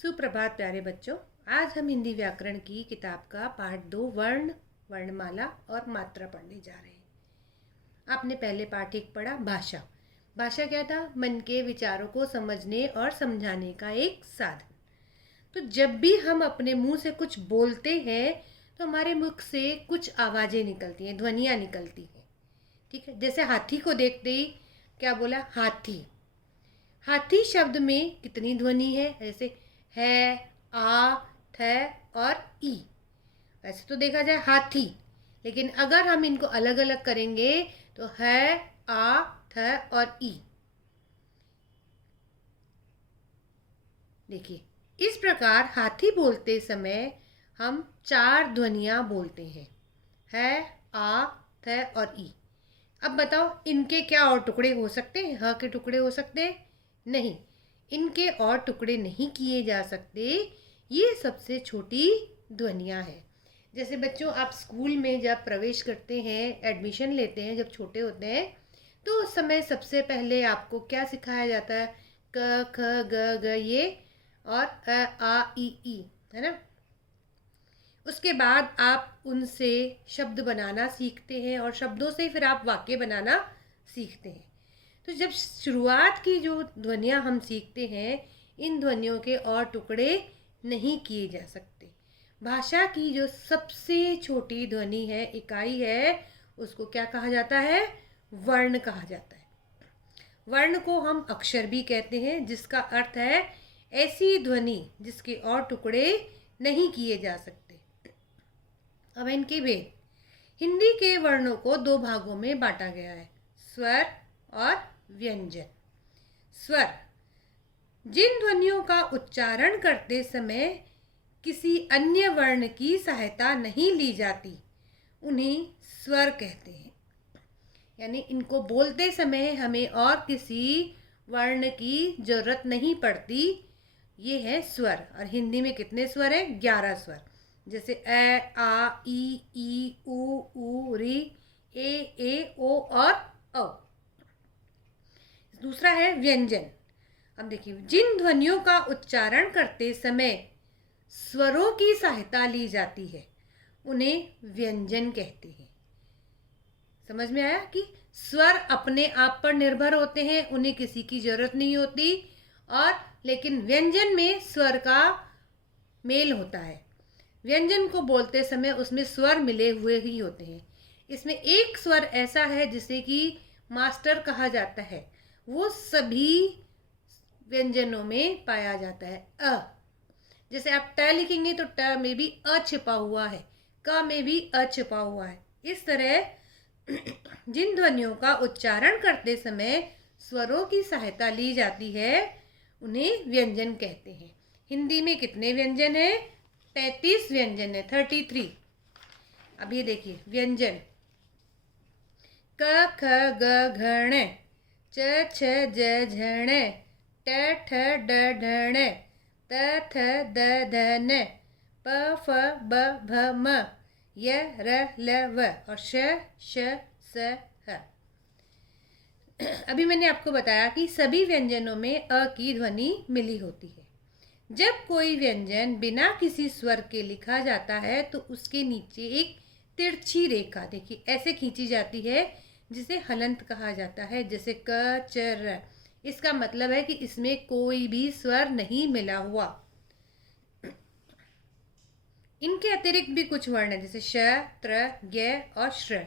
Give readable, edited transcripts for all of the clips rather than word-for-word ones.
सुप्रभात प्यारे बच्चों। आज हम हिंदी व्याकरण की किताब का पाठ 2 वर्ण, वर्णमाला और मात्रा पढ़ने जा रहे हैं। आपने पहले पाठ 1 पढ़ा भाषा। भाषा क्या था? मन के विचारों को समझने और समझाने का एक साधन। तो जब भी हम अपने मुंह से कुछ बोलते हैं तो हमारे मुख से कुछ आवाज़ें निकलती हैं, ध्वनियाँ निकलती हैं। ठीक है, जैसे हाथी को देखते ही क्या बोला? हाथी। हाथी शब्द में कितनी ध्वनि है? जैसे है, आ, थ और ई। वैसे तो देखा जाए हाथी, लेकिन अगर हम इनको अलग अलग करेंगे तो है, आ, थ और ई। देखिए, इस प्रकार हाथी बोलते समय हम 4 ध्वनियाँ बोलते हैं, है, आ, थ और ई। अब बताओ, इनके क्या और टुकड़े हो सकते हैं? ह के टुकड़े हो सकते हैं? नहीं, इनके और टुकड़े नहीं किए जा सकते। ये सबसे छोटी ध्वनियाँ हैं। जैसे बच्चों, आप स्कूल में जब प्रवेश करते हैं, एडमिशन लेते हैं, जब छोटे होते हैं तो उस समय सबसे पहले आपको क्या सिखाया जाता है? क, ख, ग, ग ये और अ, आ, ई, है ना। उसके बाद आप उनसे शब्द बनाना सीखते हैं और शब्दों से फिर आप वाक्य बनाना सीखते हैं। तो जब शुरुआत की जो ध्वनियाँ हम सीखते हैं, इन ध्वनियों के और टुकड़े नहीं किए जा सकते। भाषा की जो सबसे छोटी ध्वनि है, इकाई है, उसको क्या कहा जाता है? वर्ण कहा जाता है। वर्ण को हम अक्षर भी कहते हैं, जिसका अर्थ है ऐसी ध्वनि जिसके और टुकड़े नहीं किए जा सकते। अब इनके भेद। हिंदी के वर्णों को 2 भागों में बांटा गया है, स्वर और व्यंजन। स्वर जिन ध्वनियों का उच्चारण करते समय किसी अन्य वर्ण की सहायता नहीं ली जाती, उन्हें स्वर कहते हैं। यानी इनको बोलते समय हमें और किसी वर्ण की जरूरत नहीं पड़ती। ये है स्वर। और हिंदी में कितने स्वर हैं? 11 स्वर। जैसे ए, आ, ई, ऊ, री, ए, ओ और औ। दूसरा है व्यंजन। अब देखिए, जिन ध्वनियों का उच्चारण करते समय स्वरों की सहायता ली जाती है, उन्हें व्यंजन कहते हैं। समझ में आया कि स्वर अपने आप पर निर्भर होते हैं, उन्हें किसी की जरूरत नहीं होती। और लेकिन व्यंजन में स्वर का मेल होता है। व्यंजन को बोलते समय उसमें स्वर मिले हुए ही होते हैं। इसमें एक स्वर ऐसा है जिसे कि मास्टर कहा जाता है, वो सभी व्यंजनों में पाया जाता है। अ, जैसे आप ट लिखेंगे तो ट में भी अ छिपा हुआ है, क में भी अ छिपा हुआ है। इस तरह जिन ध्वनियों का उच्चारण करते समय स्वरों की सहायता ली जाती है, उन्हें व्यंजन कहते हैं। हिंदी में कितने व्यंजन हैं? 33 व्यंजन है, 33। अब ये देखिए व्यंजन। क, ख, ग, घ, ण, च, छ, ज, झ, ण, ट, ठ, ड, ढ, ण, त, थ, द, ध, न, प, फ, ब, भ, म, य, र, ल, व और श, स, ह। अभी मैंने आपको बताया कि सभी व्यंजनों में अ की ध्वनि मिली होती है। जब कोई व्यंजन बिना किसी स्वर के लिखा जाता है तो उसके नीचे एक तिरछी रेखा देखिए ऐसे खींची जाती है, जिसे हलंत कहा जाता है। जैसे क, च, र। इसका मतलब है कि इसमें कोई भी स्वर नहीं मिला हुआ। इनके अतिरिक्त भी कुछ वर्ण है, जैसे श, त्र, ज्ञ और श्र।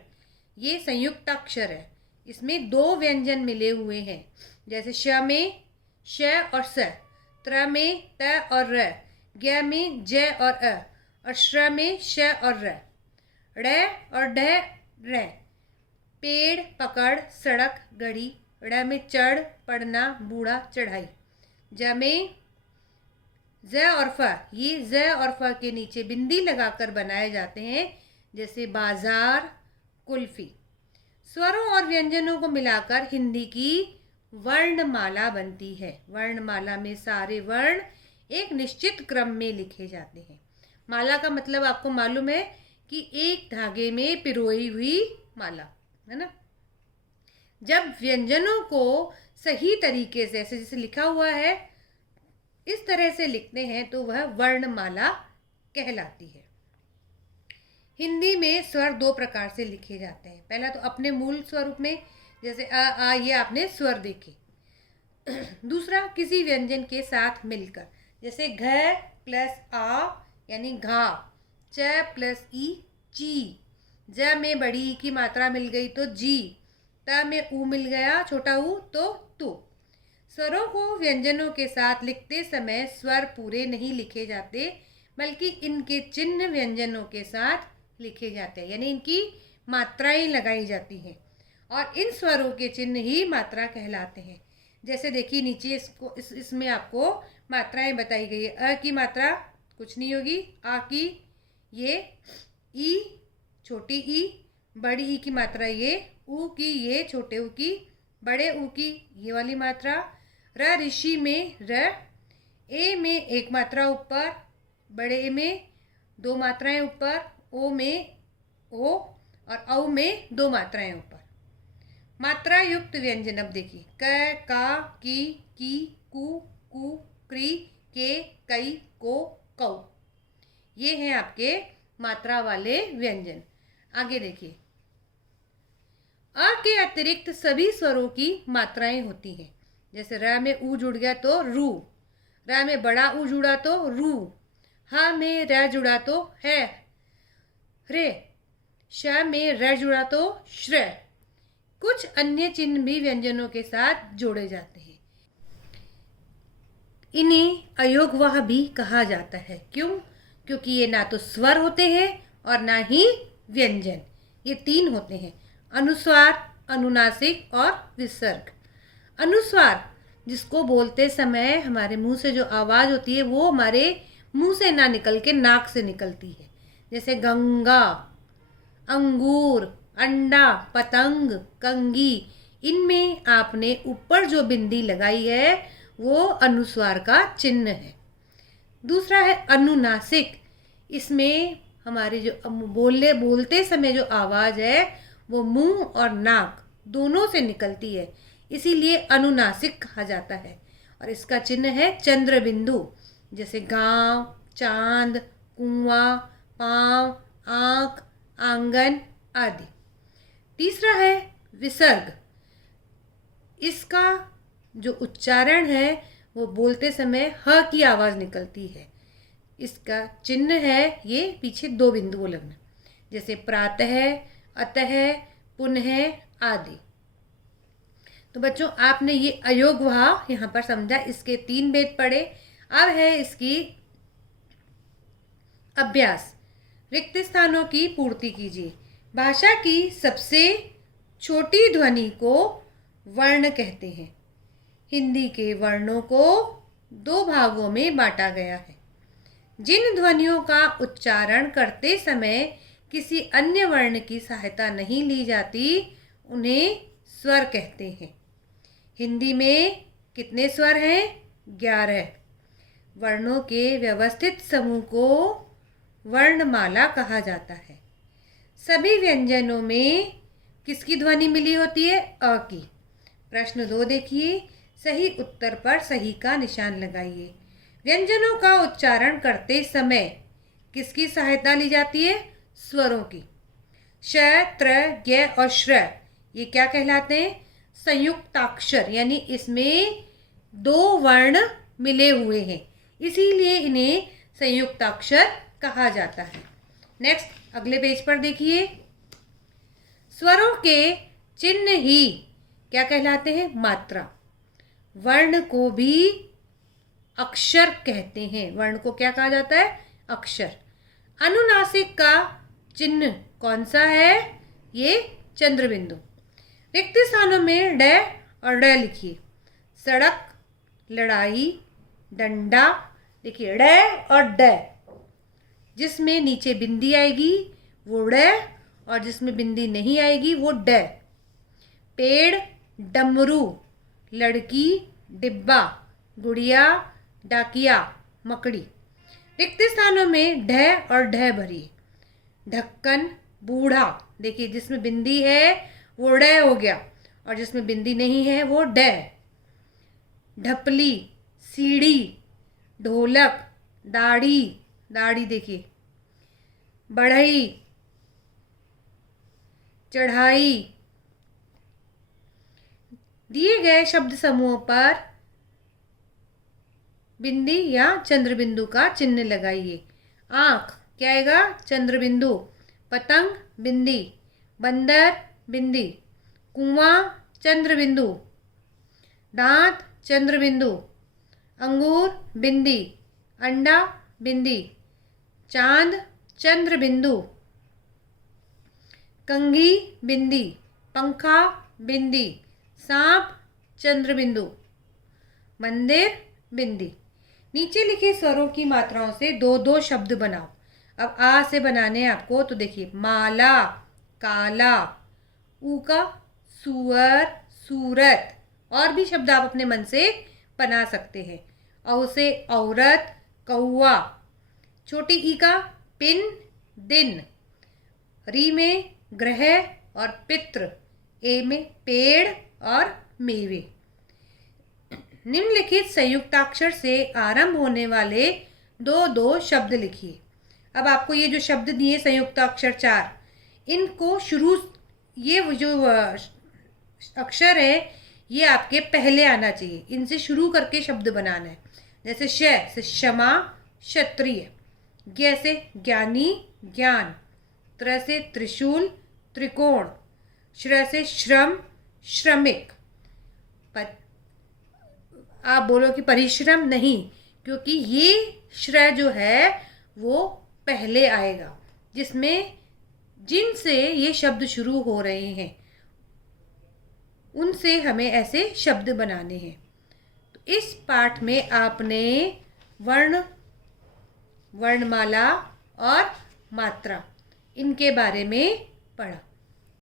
ये संयुक्त अक्षर है। इसमें 2 व्यंजन मिले हुए हैं। जैसे श में श और स, त्र में त और र, ज्ञ में ज और अ, और श्र में श और र। ड़ और ढ, र। पेड़, पकड़, सड़क, घड़ी। ड़ में चढ़, पढ़ना, बूढ़ा, चढ़ाई। ज में ज और फ, ये ज और फ के नीचे बिंदी लगाकर बनाए जाते हैं, जैसे बाजार, कुल्फी। स्वरों और व्यंजनों को मिलाकर हिंदी की वर्णमाला बनती है। वर्णमाला में सारे वर्ण एक निश्चित क्रम में लिखे जाते हैं। माला का मतलब आपको मालूम है कि एक धागे में पिरोई हुई माला, है ना। जब व्यंजनों को सही तरीके से ऐसे जैसे लिखा हुआ है इस तरह से लिखते हैं तो वह वर्णमाला कहलाती है। हिंदी में स्वर दो प्रकार से लिखे जाते हैं। पहला तो अपने मूल स्वरूप में, जैसे अ आ, ये आपने स्वर देखे। दूसरा किसी व्यंजन के साथ मिलकर, जैसे घ प्लस आ यानी घा, च प्लस ई ची, ज में बड़ी ई की मात्रा मिल गई तो जी, त में ऊ मिल गया छोटा ऊ तो तू। स्वरों को व्यंजनों के साथ लिखते समय स्वर पूरे नहीं लिखे जाते, बल्कि इनके चिन्ह व्यंजनों के साथ लिखे जाते हैं, यानी इनकी मात्राएं लगाई जाती हैं और इन स्वरों के चिन्ह ही मात्रा कहलाते हैं। जैसे देखिए नीचे इसमें आपको मात्राएं बताई गई है। अ की मात्रा कुछ नहीं होगी, आ की ये, ई छोटी ई, बड़ी ई की मात्रा ये, ऊ की ये छोटे ऊ की, बड़े ऊ की ये वाली मात्रा, र ऋषि में र, ए में एक मात्रा ऊपर, बड़े ए में दो मात्राएं ऊपर, ओ में ओ और औ में दो मात्राएं ऊपर। मात्रा युक्त व्यंजन अब देखिए, क का की कु कु क्री के कई को कौ, ये हैं आपके मात्रा वाले व्यंजन। आगे देखिए, अ के अतिरिक्त सभी स्वरों की मात्राएं होती हैं। जैसे र में ऊ जुड़ गया तो रू, र में बड़ा ऊ जुड़ा तो रू, ह में र जुड़ा तो है रे, श में र जुड़ा तो श्र। कुछ अन्य चिन्ह भी व्यंजनों के साथ जोड़े जाते हैं। इन्हें अयोगवाह भी कहा जाता है। क्यों? क्योंकि ये ना तो स्वर होते हैं और ना ही व्यंजन। ये तीन होते हैं, अनुस्वार, अनुनासिक और विसर्ग। अनुस्वार जिसको बोलते समय हमारे मुंह से जो आवाज़ होती है वो हमारे मुंह से ना निकल के नाक से निकलती है। जैसे गंगा, अंगूर, अंडा, पतंग, कंगी, इनमें आपने ऊपर जो बिंदी लगाई है वो अनुस्वार का चिन्ह है। दूसरा है अनुनासिक, इसमें हमारे जो बोलते समय जो आवाज़ है वो मुंह और नाक दोनों से निकलती है, इसीलिए अनुनासिक कहा जाता है। और इसका चिन्ह है चंद्र बिंदु, जैसे गांव, चांद, कुआं, पांव, आँख, आंगन आदि। तीसरा है विसर्ग, इसका जो उच्चारण है वो बोलते समय ह की आवाज़ निकलती है। इसका चिन्ह है ये पीछे दो बिंदुओं लगना, जैसे प्रातः, अतः, पुनः आदि। तो बच्चों आपने ये अयोगवाह यहाँ पर समझा, इसके 3 भेद पढ़े। अब है इसकी अभ्यास। रिक्त स्थानों की पूर्ति कीजिए। भाषा की सबसे छोटी ध्वनि को वर्ण कहते हैं। हिंदी के वर्णों को 2 भागों में बांटा गया है। जिन ध्वनियों का उच्चारण करते समय किसी अन्य वर्ण की सहायता नहीं ली जाती उन्हें स्वर कहते हैं। हिंदी में कितने स्वर हैं? 11। वर्णों के व्यवस्थित समूह को वर्णमाला कहा जाता है। सभी व्यंजनों में किसकी ध्वनि मिली होती है? अ की। प्रश्न 2 देखिए, सही उत्तर पर सही का निशान लगाइए। व्यंजनों का उच्चारण करते समय किसकी सहायता ली जाती है? स्वरों की। श, त्र, ज्ञ और श्र ये क्या कहलाते हैं? संयुक्ताक्षर, यानी इसमें 2 वर्ण मिले हुए हैं, इसीलिए इन्हें संयुक्ताक्षर कहा जाता है। नेक्स्ट अगले पेज पर देखिए, स्वरों के चिन्ह ही क्या कहलाते हैं? मात्रा। वर्ण को भी अक्षर कहते हैं। वर्ण को क्या कहा जाता है? अक्षर। अनुनासिक का चिन्ह कौन सा है? ये चंद्र बिंदु। रिक्त स्थानों में ड और ड लिखिए। सड़क, लड़ाई, डंडा। देखिए ड और ड, जिसमें नीचे बिंदी आएगी वो ड और जिसमें बिंदी नहीं आएगी वो ड। पेड़, डमरू, लड़की, डिब्बा, गुड़िया, डाकिया, मकड़ी। रिक्त स्थानों में ढ और ढ भरिए। ढक्कन, बूढ़ा। देखिए जिसमें बिंदी है वो ड हो गया और जिसमें बिंदी नहीं है वो ड। ढपली, सीढ़ी, ढोलक, दाढ़ी, दाढ़ी देखिए, बढ़ई, चढ़ाई। दिए गए शब्द समूह पर बिंदी या चंद्र बिंदु का चिन्ह लगाइए। आँख क्या आएगा? चंद्र बिंदु। पतंग बिंदी, बंदर बिंदी, कुआं चंद्र बिंदु, दांत चंद्र बिंदु, अंगूर बिंदी, अंडा बिंदी, चांद चंद्र बिंदु, कंघी बिंदी, पंखा बिंदी, सांप चंद्र बिंदु, मंदिर बिंदी। नीचे लिखे स्वरों की मात्राओं से दो दो शब्द बनाओ। अब आ से बनाने हैं आपको, तो देखिए, माला, काला, ऊ का सुअर, सूरत। और भी शब्द आप अपने मन से बना सकते हैं। औ से औरत, कौआ। छोटी ई का पिन, दिन। री में ग्रह और पितृ। ए में पेड़ और मेवे। निम्नलिखित संयुक्ताक्षर से आरंभ होने वाले दो दो शब्द लिखिए। अब आपको ये जो शब्द दिए संयुक्ताक्षर 4, इनको शुरू, ये जो अक्षर है ये आपके पहले आना चाहिए। इनसे शुरू करके शब्द बनाना है। जैसे श से क्षमा, क्षत्रिय। ज्ञ से ज्ञानी, ज्ञान। त्र से त्रिशूल, त्रिकोण। श्र से श्रम, श्रमिक। आप बोलो कि परिश्रम, नहीं, क्योंकि ये श्र जो है वो पहले आएगा, जिसमें जिनसे ये शब्द शुरू हो रहे हैं उनसे हमें ऐसे शब्द बनाने हैं। तो इस पाठ में आपने वर्ण, वर्णमाला और मात्रा, इनके बारे में पढ़ा।